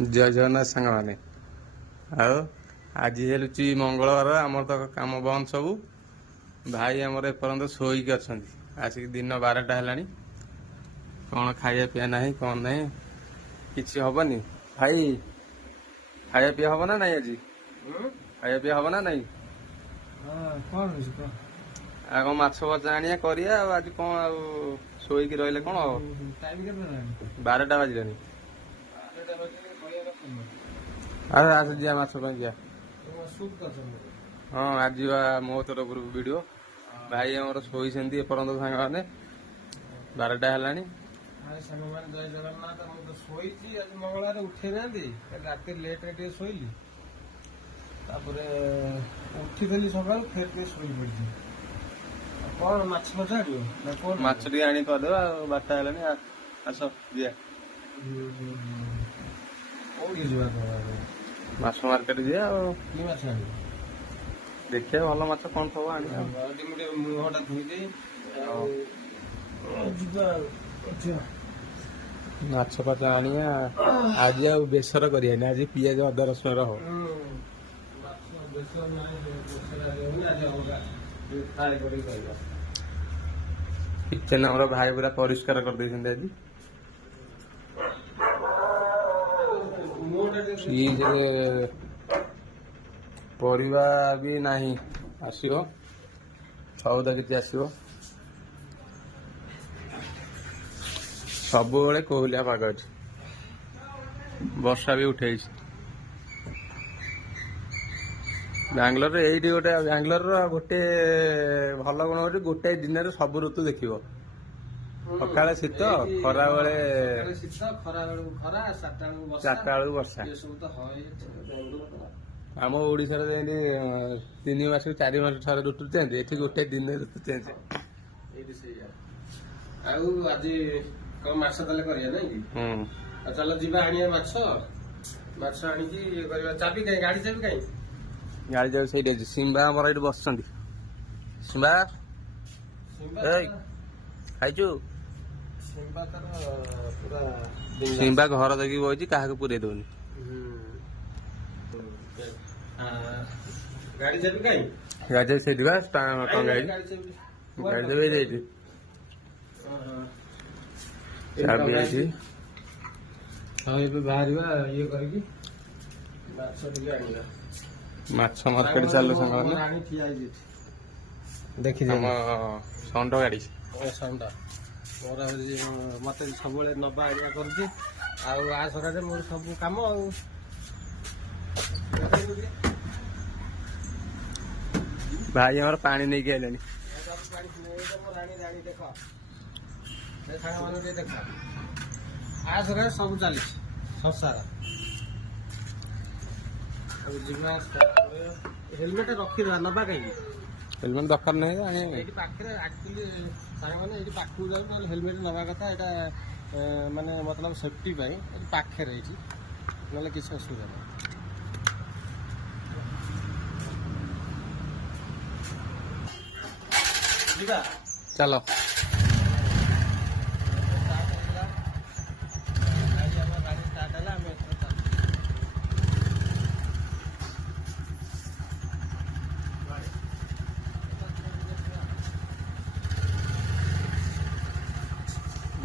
जय जगन्नाथ सांग मैंने आज हेलुची मंगलवार आमर तो कम बंद सबू भाई आमर एपर्यंत शोक अच्छा आसिक दिन 12टा है कौन खाया पीया ना कौन ना कि हबनी भाई खाया पीया हम ना नहीं आज खाया पीया हम ना नहीं आग माछ भजा आनिया करिया आज कौन शोक रही कौन 12टा बाजिलानी अरे आज जा माछ जा हाँ आज मो तरफ वीडियो भाई आम शोई एपर्यंत सांग मैंने 12टा है जय जगन्नाथ तो शोई मंगलवार उठे ना रात लेट्रे शोली उठी सका फिर शोई पड़ी कौन माछ भजा माछ टी आनी करदे 12टा है आस दिया माछ मार्केट जा देखिए भल माछ कौन थो आनी मुहटा धोई माछ फाच आनिया आज आ बेसर करिया आज पियाज अदा रसुण हो किचन आम भाई पूरा परिष्कार कर आज फ्रिज परिवा भी नहीं आसो सौदा किती आसो सब बेले कोहलिया पाग अच्छी वर्षा भी उठे बांग्लोर ये गोटे बांग्लोर गोटे भल गुण हो गोटे दिन सब ऋतु देख सकाଳେ ଶୀତ ଖରା ବେଳେ ଚାରିଟା ବେଳକୁ ବର୍ଷା ଆମ ଓଡିଶାରେ ଯେମିତି 3 ମାସକୁ 4 ମାସ ଥରେ ଋତୁ ଚେଞ୍ଜ ଏଠି ଗୋଟେ ଦିନ ଋତୁ ଚେଞ୍ଜ ଆଉ ଆଜି କଣ ମାଛ ତାହେଲେ କରିବା ନାଇଁ କି ଆଉ ଚାଲ ଯିବା ଆଣିବା ମାଛ ଆଣିକି ଇଏ କରିବା ଚାବି କାଇଁ ଗାଡି ଚାବି କାଇଁ ଗାଡି ଯାଉ ସେଇଠି ଅଛି ସିମ୍ବା ଆମର ଏଇଠି ବସିଛନ୍ତି ସିମ୍ବା ଖାଇଛୁ सिम्बा घर देखिए बही क्या पूरे दौनी गाड़ी चाबी कहीं गाड़ी से गाड़ी चाबी बाहर ये माछ मार्केट चलो देखी षंड गाड़ी षंड मोर मत सब नवा आनिया करुच्ची आ सकाशे मोर सब कम भाई हमार पानी नहीं के आइलानी देख आ सकाशे सब चली सब सारा हेलमेट रखी नवा कहीं हेलमेट दरकार नहीं पाखे एक्चुअली सारे मैंने ये पाखु जाऊँ हेलमेट नवा कथा यहाँ माने मतलब सेफ्टी पाखे ना किसी असुविधा नहीं चलो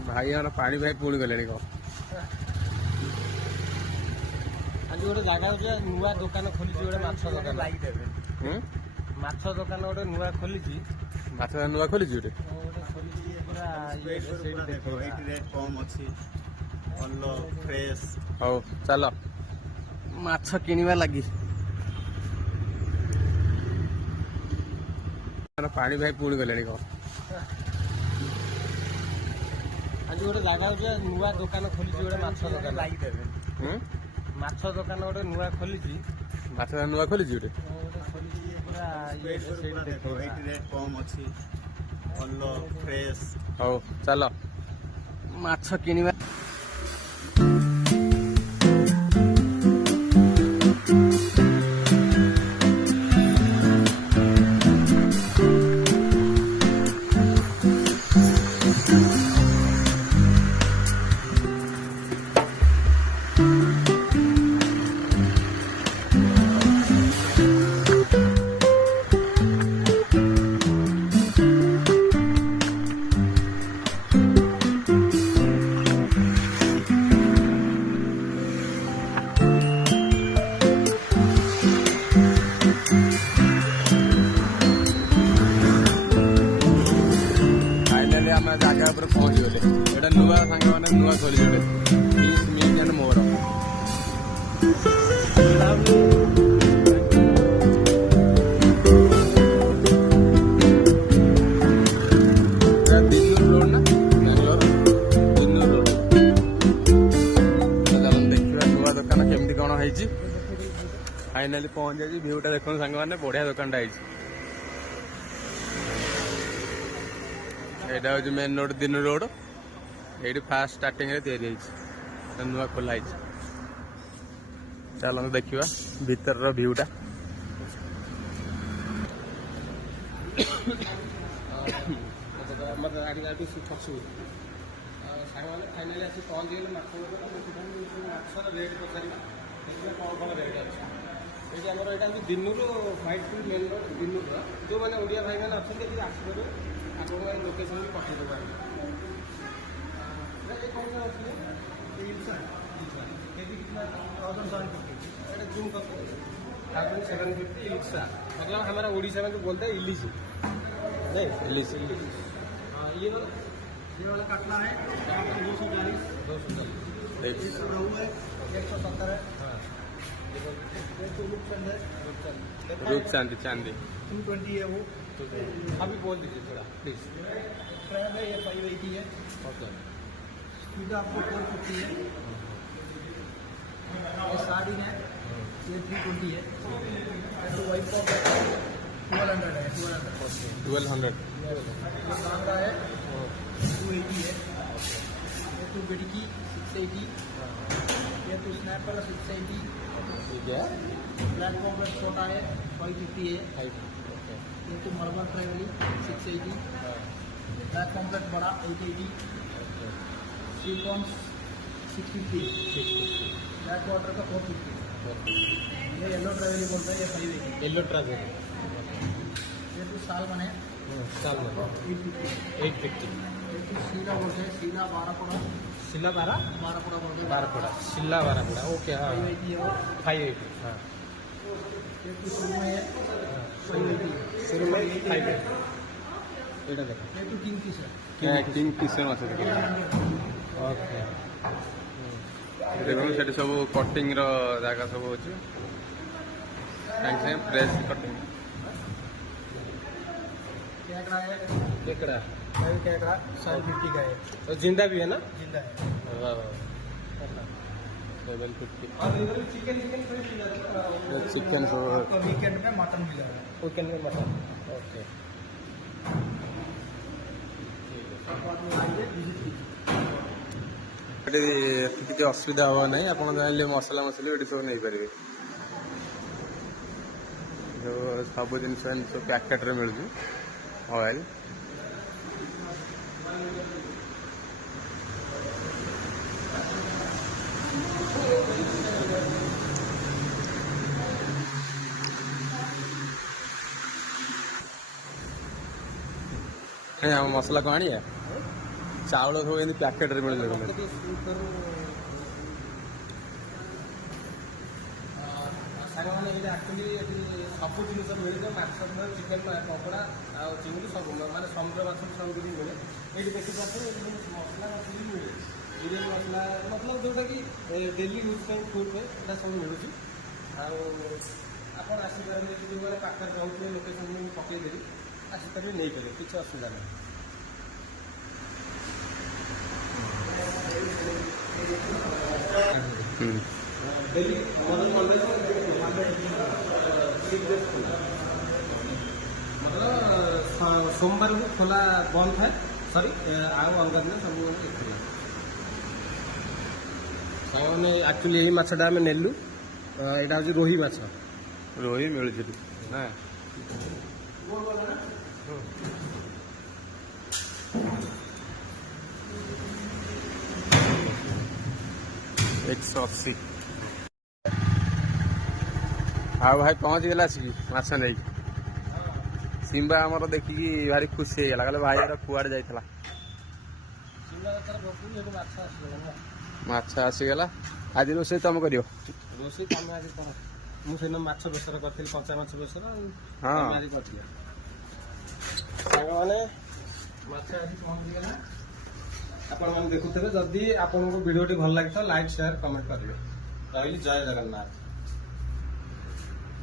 भाई हमारा पानी भाई पुणी गले कौन आज गोटे जगह नुआ दुकान खोली गोटे माछ दुकान माछ दुकान गोटे नुआ खोली माछ नुआ खोली गोटे कम अच्छी फ्रेश हौ चल माछ किणवा लगी पानी भाई पुणी गले कौन आज गोटे जगह नुआ दुकान खोली गोटे माछ दुकान माछ दुकान गोटे नुआ खोली माछ नुआ खोली गोटे कम अच्छी फ्रेश हौ चल माछ किणवा ନୂଆ ଖୋଲିଛି ଗୋଟେ ମିସ୍ ମିଲ୍ ଆଣ୍ଡ ମୋର। ଦିନୁର ରୋଡ ନା ବାଙ୍ଗାଲୋର ଦିନୁର ରୋଡ। ଚାଲନ୍ତୁ ଦେଖିବା ନୂଆ ଦୋକାନ କେମିତି କଣ ହେଇଛି। ଫାଇନାଲି ପହଞ୍ଚି ଯାଇଛି। ଭିଉଟା ଦେଖନ୍ତୁ ସାଙ୍ଗମାନେ, ବଢିଆ ଦୋକାନଟା ହେଇଛି। ଏଇଟା ହଉଛି ମେନ୍ ରୋଡ ଦିନୁର ରୋଡ। ଏଇଠି ଫାଷ୍ଟ ଷ୍ଟାର୍ଟିଂରେ ତିଆରି ହେଇଛି, ନୂଆ ଖୋଲା ହେଇଛି। ଚାଲନ୍ତୁ ଦେଖିବା ଭିତରର ଭିଉଟା। ଆମର ଗାଡ଼ି ଗାଡ଼ି ପଶୁ ସାଙ୍ଗମାନେ ଫାଇନାଲି ଆସି ପହଞ୍ଚିଗଲେ ମାଛ ଦୋକାନ। ସେଥିପାଇଁ ମାଛର ରେଟ୍ ପଚାରିବା, ଦେଖିବା କ'ଣ କ'ଣ ରେଟ୍ ଅଛି। ଏଇଠି ଆମର ଏଇଟା ହେଉଛି ଦିନୁର ହ୍ୱାଇଟ୍ ଫିଲ୍ଡ ମେନ୍ ରୋଡ୍ ଦିନୁର। ଯେଉଁମାନେ ଓଡ଼ିଆ ଭାଇମାନେ ଅଛନ୍ତି ଏଠି ଆସିପାରିବେ, ଆପଣଙ୍କ ଲୋକେସନ୍ ବି ପଠାଇଦେବୁ ଆମେ। ये कौन सा मछली है? केजी कितना? 1750। जूम करते 1750 इलिसा, मतलब हमारा उड़ीसा में जो बोलते हैं इलिसी, नहीं इलिसी। हाँ ये वाला कटला है 240 रहू है 170 है। हाँ रूपचांदी चांदी 220 है वो। अभी बोल दीजिए थोड़ा प्लीज। क्रैब है ये 580 है। ओके सीधा आपको 450 है। ये सार्डिन है ये 320 है। तो वाइट पॉप है 1200 है 1200। ये कांगड़ा है 280 है। ये तो बिडकी 680। ये तो स्नैपर 680। ठीक है। ब्लैक पॉप छोटा है 550 है। ये तो मलबार ट्रैवली 680। ब्लैक पॉम्पलेट बड़ा 880। सीकॉन्स 650। ब्लैक वाटर का 450। ये येलो ट्रैवली बोलता है ये 580। येलो ट्रैवली। ये तो सालमन है सालमन 850। ये तो सीला बोलते हैं सीला 12 पड़ा। सीला 12 पड़ा बोलते हैं 12 पड़ा सीला 12 पड़ा। ओके हाँ 580। हाँ ये तो शुरू में है 580। शुरू में 580। ये तो किंग फिशर किंग फिशर माछ देखो। ओके देखो सेठी सब कटिंग रो जागा सब होची, साइंस में फ्रेश कटिंग। केकड़ा है केकड़ा 750 का है। तो जिंदा भी है ना? जिंदा है। वाह वाह 750। और इधर चिकन चिकन सब तो वीकेंड में मटन मिला है। वीकेंड में मटन। ओके କିଛି ଅସୁବିଧା ହବ ନାହିଁ। ଆପଣ ଚାହିଁଲେ ମସଲା ମସଲି ଏଠି ସବୁ ନେଇପାରିବେ। ଯୋଉ ସବୁ ଜିନିଷ ଏମିତି ସବୁ ପ୍ୟାକେଟରେ ମିଳୁଛି ଅଏଲ୍। ଆମ ମସଲାକୁ ଆଣିବା ଚାଉଳ ସବୁ ଏମିତି ପ୍ୟାକେଟରେ ମିଳୁଛି। ସାଙ୍ଗମାନେ ଏଇଟା ଆକ୍ଚୁଆଲି ଏଠି ସବୁ ଜିନିଷ ମିଳିଯାଏ। ମାଛ ଚିକେନ୍ କଙ୍କଡ଼ା ଆଉ ଚିଙ୍ଗୁଡ଼ି ସବୁ ମାନେ ସମୁଦ୍ର ମାଛ ସବୁ କିଛି ମିଳେ ଏଇଠି। ଦେଖିପାରୁଛନ୍ତି ଏଠି ମସଲା ମସଲି ମିଳେ। ବିରିୟାନୀ ମସଲା ମତଲବ ଯେଉଁଟାକି ଡେଲି ୟୁଜ୍ ପାଇଁ ଫୁଡ୍ ପାଇଁ ଏଇଟା ସବୁ ମିଳୁଛି। ଆଉ ଆପଣ ଆସିପାରିବେ, ଯେଉଁମାନେ ପାଖରେ ରହୁଥିବେ ଲୋକେସନ୍ ମୁଁ ପକେଇଦେବି, ଆସିପାରିବେ ନେଇପାରିବେ, କିଛି ଅସୁବିଧା ନାହିଁ। डेली मतलब सोमवार को खोला बंद था। सॉरी आउ अलग दिन सब मैंने एक्चुअली यही माछटा आम नेलु। यहाँ हूँ रोही माछ। रोही मिलूँ ना 180। हाँ भाई पहुँच गला आसिक माछ नहीं सिम्बा आमर देखिकी भारी खुशी हो गला। कहले भाई कुआड़े जाइला माछ आसीगला। आज रोषे तुम कर रोषे आज मुझे माछ बेसर कर कंचा माछ बेसर। हाँ मैंने माछ आज पहुँचीगला। ଆପଣମାନେ ଦେଖୁଥିବେ। ଯଦି ଆପଣଙ୍କୁ ଭିଡ଼ିଓଟି ଭଲ ଲାଗିଥିବ ଲାଇକ୍ ସେୟାର କମେଣ୍ଟ କରିବେ। ରହିଲି, ଜୟ ଜଗନ୍ନାଥ।